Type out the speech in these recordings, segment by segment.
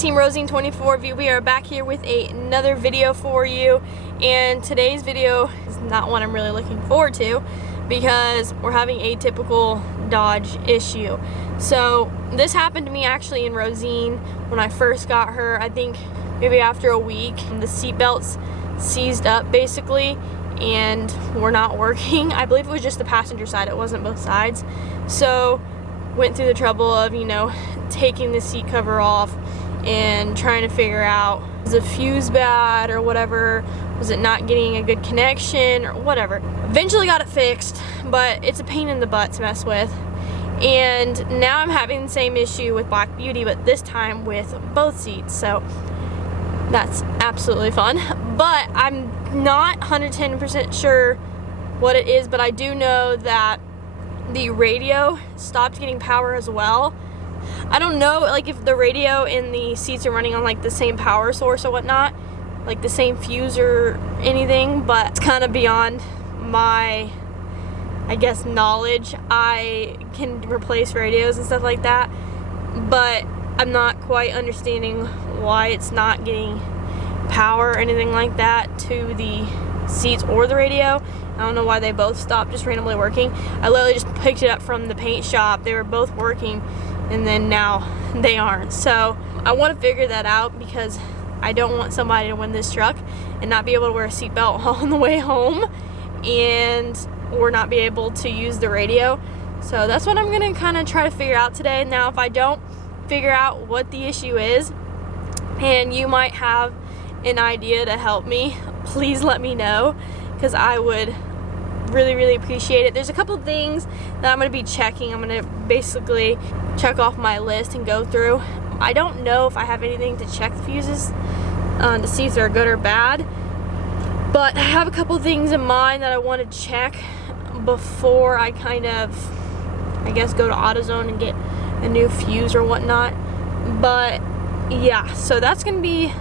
Team Rosine 24 of you. We are back here with another video for you, and today's video is not one I'm really looking forward to because we're having a typical Dodge issue. So this happened to me actually in Rosine when I first got her. I think maybe after a week, the seat belts seized up basically and were not working. I believe it was just the passenger side, it wasn't both sides. So went through the trouble of, you know, taking the seat cover off and trying to figure out, was the fuse bad or whatever, was it not getting a good connection or whatever. Eventually got it fixed, but it's a pain in the butt to mess with. And now I'm having the same issue with Black Beauty, but this time with both seats. So that's absolutely fun. But I'm not 110% sure what it is, but I do know that the radio stopped getting power as well. I don't know like if the radio and the seats are running on like the same power source or whatnot, like the same fuse or anything, but it's kind of beyond my, I guess, knowledge. I can replace radios and stuff like that, but I'm not quite understanding why it's not getting power or anything like that to the seats or the radio. I don't know why they both stopped just randomly working. I literally just picked it up from the paint shop. They were both working and then now they aren't. So I want to figure that out because I don't want somebody to win this truck and not be able to wear a seatbelt on the way home and or not be able to use the radio. So that's what I'm going to kind of try to figure out today. Now if I don't figure out what the issue is and you might have an idea to help me, please let me know because I would really appreciate it. There's a couple things that I'm going to be checking. I'm going to basically check off my list and go through. I don't know if I have anything to check the fuses to see if they're good or bad, but I have a couple things in mind that I want to check before I kind of, I guess, go to AutoZone and get a new fuse or whatnot. But yeah, so that's going to be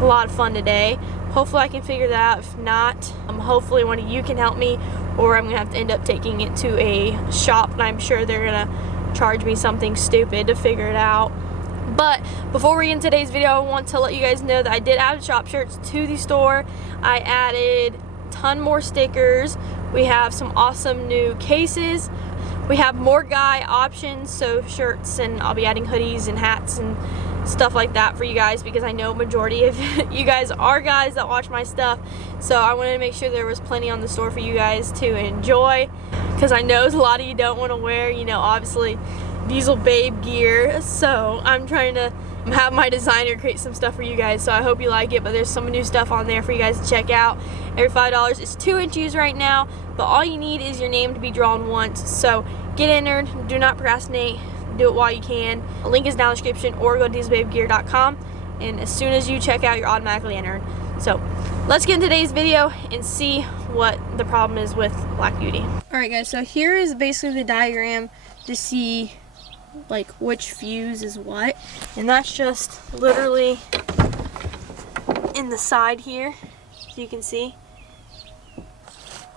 a lot of fun today. Hopefully I can figure that out. If not, hopefully one of you can help me, or I'm gonna have to end up taking it to a shop and I'm sure they're gonna charge me something stupid to figure it out. But before we get into today's video, I want to let you guys know that I did add shop shirts to the store. I added a ton more stickers. We have some awesome new cases. We have more guy options, so shirts, and I'll be adding hoodies and hats and stuff like that for you guys because I know majority of you guys are guys that watch my stuff, so I wanted to make sure there was plenty on the store for you guys to enjoy because I know a lot of you don't want to wear, you know, obviously diesel babe gear, so I'm trying to have my designer create some stuff for you guys, so I hope you like it. But there's some new stuff on there for you guys to check out. Every $5 is 2 inches right now, but all you need is your name to be drawn once, so get entered. Do not procrastinate. Do it while you can. A link is down in the description, or go to dieselbabegear.com, and as soon as you check out, you're automatically entered. So let's get into today's video and see what the problem is with Black Beauty. Alright guys, so here is basically the diagram to see like which fuse is what, and that's just literally in the side here, so you can see.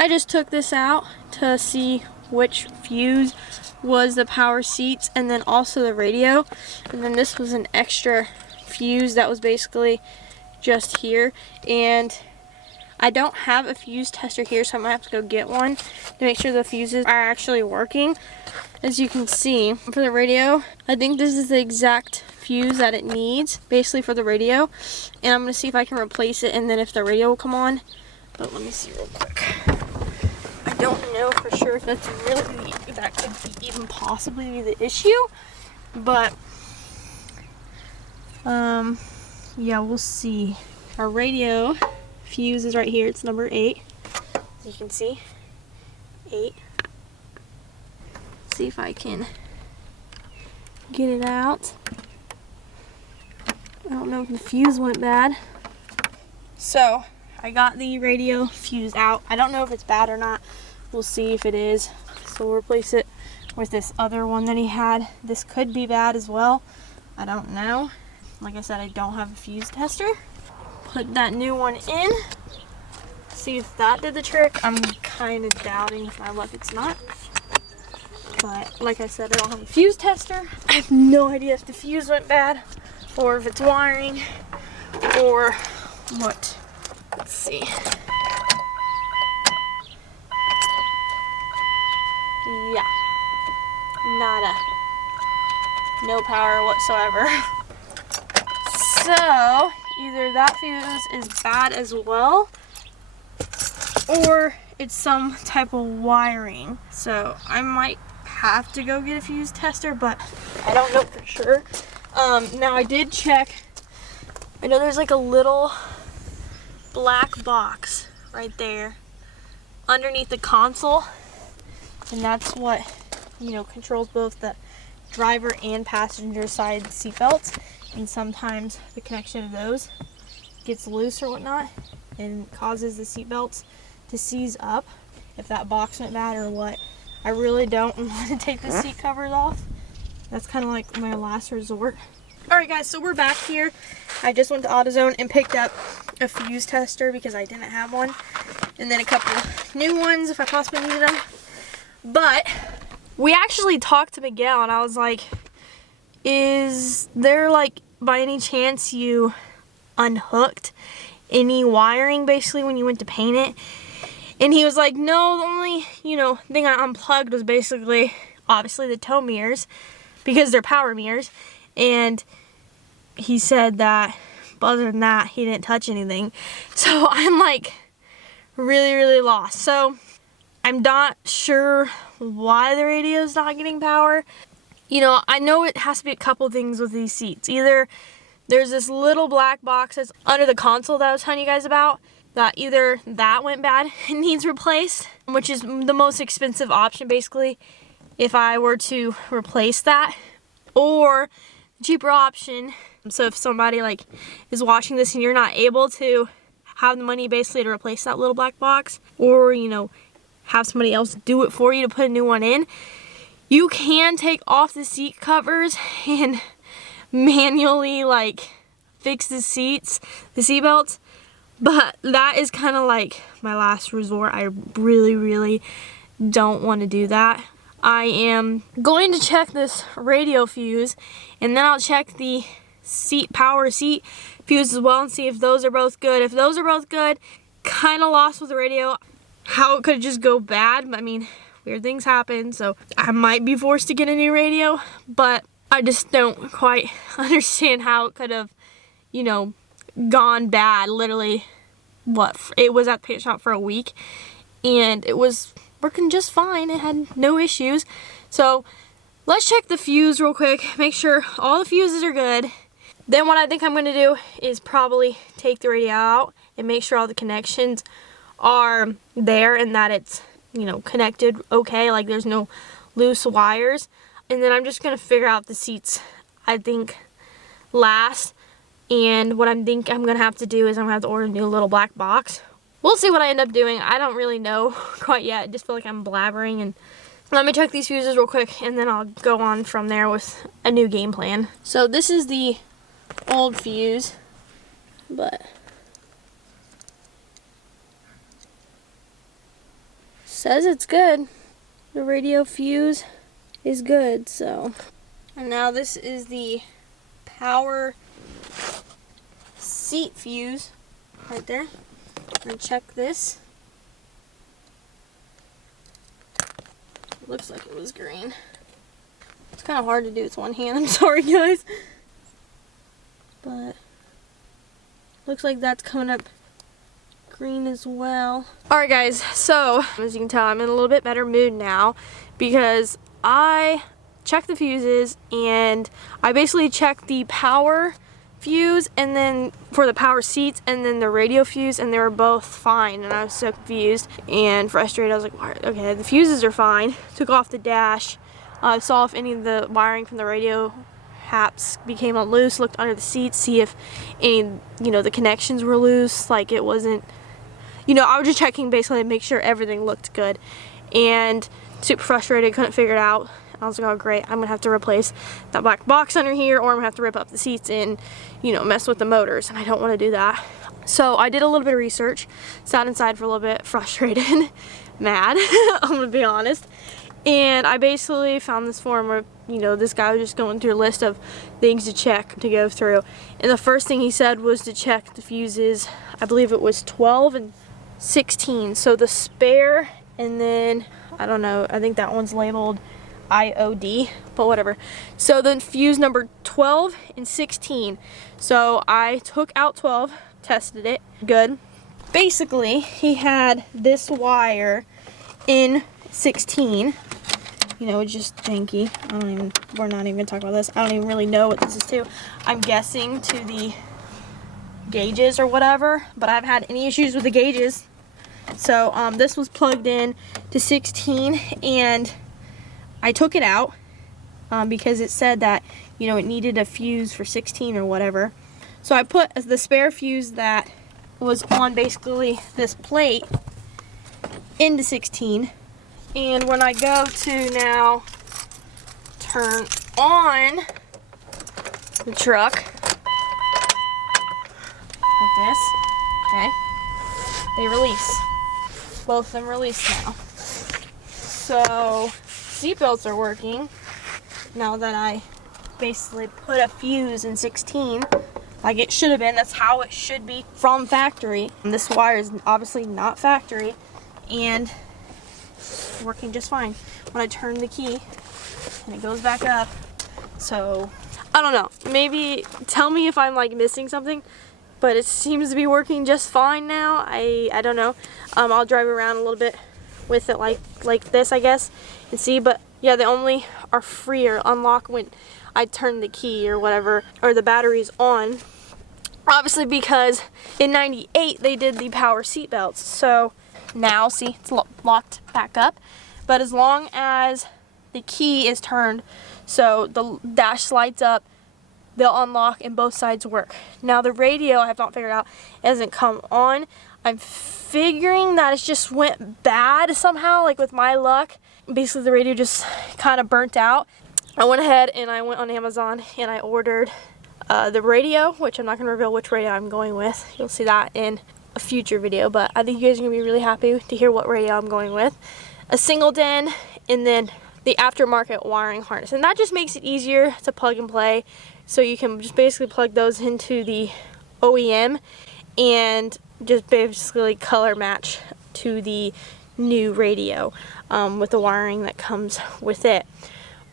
I just took this out to see which fuse was the power seats and then also the radio, and then this was an extra fuse that was basically just here, and I don't have a fuse tester here, so I might have to go get one to make sure the fuses are actually working. As you can see for the radio, I think this is the exact fuse that it needs basically for the radio, and I'm going to see if I can replace it and then if the radio will come on. But let me see real quick. I don't know for sure if that's really, that could even possibly be the issue, but yeah, we'll see. Our radio fuse is right here. It's number 8, as you can see. 8. See if I can get it out. I don't know if the fuse went bad. So I got the radio fuse out. I don't know if it's bad or not. We'll see if it is. So we'll replace it with this other one that he had. This could be bad as well. I don't know. Like I said, I don't have a fuse tester. Put that new one in. See if that did the trick. I'm kind of doubting if my luck it's not. But like I said, I don't have a fuse tester. I have no idea if the fuse went bad or if it's wiring, or what. Let's see. Yeah. Nada. No power whatsoever. So, either that fuse is bad as well, or it's some type of wiring. So, I might have to go get a fuse tester, but I don't know for sure. Now I did check. I know there's like a little black box right there underneath the console, and that's what, you know, controls both the driver and passenger side seat belts. And sometimes the connection of those gets loose or whatnot and causes the seat belts to seize up if that box went bad or what. I really don't want to take the seat covers off. That's kind of like my last resort. Alright guys, so we're back here. I just went to AutoZone and picked up a fuse tester because I didn't have one. And then a couple new ones if I possibly needed them. But we actually talked to Miguel and I was like, is there like by any chance you unhooked any wiring basically when you went to paint it? And he was like, no, the only, you know, thing I unplugged was basically obviously the tow mirrors because they're power mirrors. And he said that, but other than that, he didn't touch anything. So I'm like really, really lost. So I'm not sure why the radio's not getting power. You know, I know it has to be a couple things with these seats. Either there's this little black box that's under the console that I was telling you guys about, that either that went bad and needs replaced, which is the most expensive option basically if I were to replace that, or cheaper option. So if somebody like is watching this and you're not able to have the money basically to replace that little black box, or you know, have somebody else do it for you to put a new one in, you can take off the seat covers and manually like fix the seats, the seat belts. But that is kind of like my last resort. I really, really don't want to do that. I am going to check this radio fuse, and then I'll check the power seat fuse as well and see if those are both good. If those are both good, kind of lost with the radio. How it could just go bad. I mean, weird things happen, so I might be forced to get a new radio, but I just don't quite understand how it could have, you know, gone bad. Literally, it was at the paint shop for a week and it was working just fine. It had no issues. So let's check the fuse real quick, make sure all the fuses are good. Then what I think I'm going to do is probably take the radio out and make sure all the connections are there and that it's, you know, connected okay, like there's no loose wires. And then I'm just going to figure out the seats, I think, last. And what I think I'm going to have to do is I'm going to have to order a new little black box. We'll see what I end up doing. I don't really know quite yet. I just feel like I'm blabbering. And let me check these fuses real quick and then I'll go on from there with a new game plan. So this is the old fuse, but says it's good. The radio fuse is good, so. And now this is the power seat fuse right there. And check this. It looks like it was green. It's kind of hard to do with one hand. I'm sorry, guys. But looks like that's coming up green as well. Alright guys, so as you can tell, I'm in a little bit better mood now because I checked the fuses and I basically checked the power fuse and then for the power seats and then the radio fuse, and they were both fine, and I was so confused and frustrated. I was like, okay, the fuses are fine. Took off the dash, saw if any of the wiring from the radio haps became loose, looked under the seats, see if any, you know, the connections were loose, like it wasn't, you know, I was just checking basically to make sure everything looked good. And super frustrated, couldn't figure it out. I was like, oh great, I'm gonna have to replace that black box under here, or I'm gonna have to rip up the seats and, you know, mess with the motors, and I don't want to do that. So I did a little bit of research, sat inside for a little bit, frustrated, mad, I'm gonna be honest. And I basically found this forum where, you know, this guy was just going through a list of things to check, to go through. And the first thing he said was to check the fuses. I believe it was 12 and 16. So the spare, and then, I don't know, I think that one's labeled IOD, but whatever. So then fuse number 12 and 16. So I took out 12, tested it, good. Basically, he had this wire in 16. You know, it's just janky. We're not even gonna talk about this. I don't even really know what this is to. I'm guessing to the gauges or whatever, but I haven't had any issues with the gauges. So this was plugged in to 16, and I took it out because it said that, you know, it needed a fuse for 16 or whatever. So I put the spare fuse that was on basically this plate into 16. And when I go to now turn on the truck, like this, okay, they release. Both of them release now. So seatbelts are working now that I basically put a fuse in 16 like it should have been. That's how it should be from factory. And this wire is obviously not factory, and working just fine. When I turn the key and it goes back up. So I don't know, maybe tell me if I'm like missing something, but it seems to be working just fine now. I don't know. I'll drive around a little bit with it like this, I guess, and see. But yeah, they only are free or unlock when I turn the key or whatever, or the battery's on. Obviously, because in '98 they did the power seat belts. So now, see, it's locked back up. But as long as the key is turned, so the dash lights up, they'll unlock and both sides work. Now the radio, I have not figured out, it hasn't come on. I'm figuring that it just went bad somehow, like with my luck. Basically the radio just kind of burnt out. I went ahead and I went on Amazon and I ordered the radio, which I'm not going to reveal which radio I'm going with. You'll see that in a future video, but I think you guys are going to be really happy to hear what radio I'm going with. A singleton, and then the aftermarket wiring harness. And that just makes it easier to plug and play. So you can just basically plug those into the OEM and just basically color match to the new radio with the wiring that comes with it.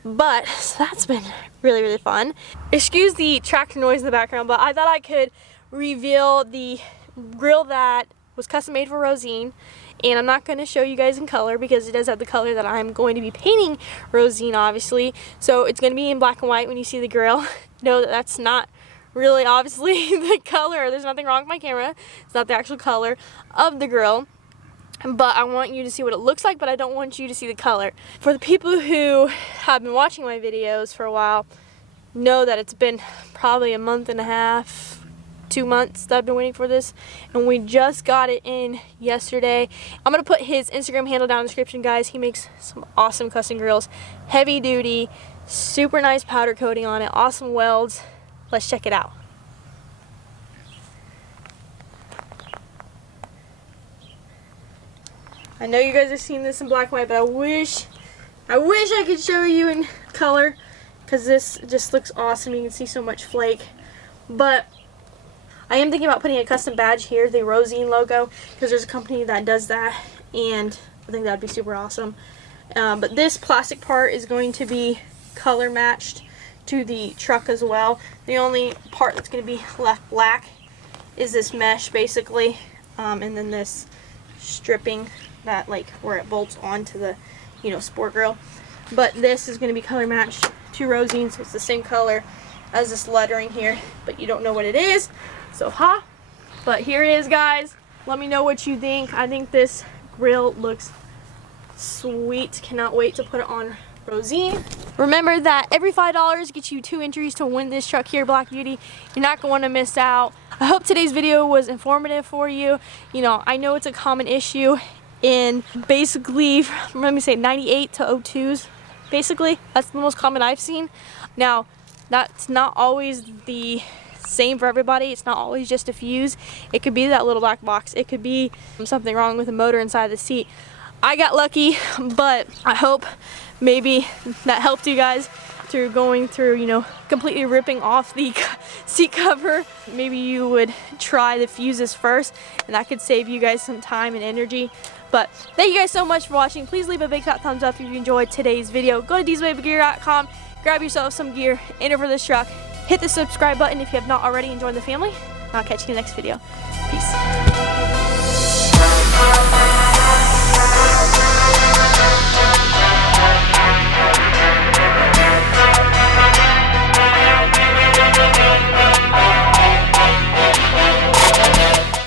But so that's been really, really fun. Excuse the tractor noise in the background, but I thought I could reveal the grill that was custom made for Rosine. And I'm not going to show you guys in color because it does have the color that I'm going to be painting Rosine, obviously. So it's going to be in black and white when you see the grill. Know that that's not really obviously the color. There's nothing wrong with my camera. It's not the actual color of the grill. But I want you to see what it looks like, but I don't want you to see the color. For the people who have been watching my videos for a while, know that it's been probably a month and a half, 2 months that I've been waiting for this, and we just got it in yesterday. I'm gonna put his Instagram handle down in the description, guys. He makes some awesome custom grills, heavy duty, super nice powder coating on it, awesome welds. Let's check it out. I know you guys have seen this in black and white, but I wish I could show you in color, because this just looks awesome. You can see so much flake. But I am thinking about putting a custom badge here, the Rosine logo, because there's a company that does that, and I think that would be super awesome. But this plastic part is going to be color matched to the truck as well. The only part that's going to be left black is this mesh, basically, and then this stripping that, like, where it bolts onto the, you know, sport grill. But this is going to be color matched to Rosine, so it's the same color as this lettering here, but you don't know what it is. So, but here it is, guys. Let me know what you think. I think this grill looks sweet. Cannot wait to put it on Rosine. Remember that every $5 gets you 2 entries to win this truck here, Black Beauty. You're not going to want to miss out. I hope today's video was informative for you. You know, I know it's a common issue in basically, let me say, 98 to 02s. Basically, that's the most common I've seen. Now, that's not always the same for everybody. It's not always just a fuse. It could be that little black box. It could be something wrong with the motor inside the seat. I got lucky, but I hope maybe that helped you guys through going through, you know, completely ripping off the seat cover. Maybe you would try the fuses first, and that could save you guys some time and energy. But thank you guys so much for watching. Please leave a big fat thumbs up if you enjoyed today's video. Go to dieselwavegear.com, grab yourself some gear, enter for this truck, hit the subscribe button if you have not already, and join the family. I'll catch you in the next video. Peace.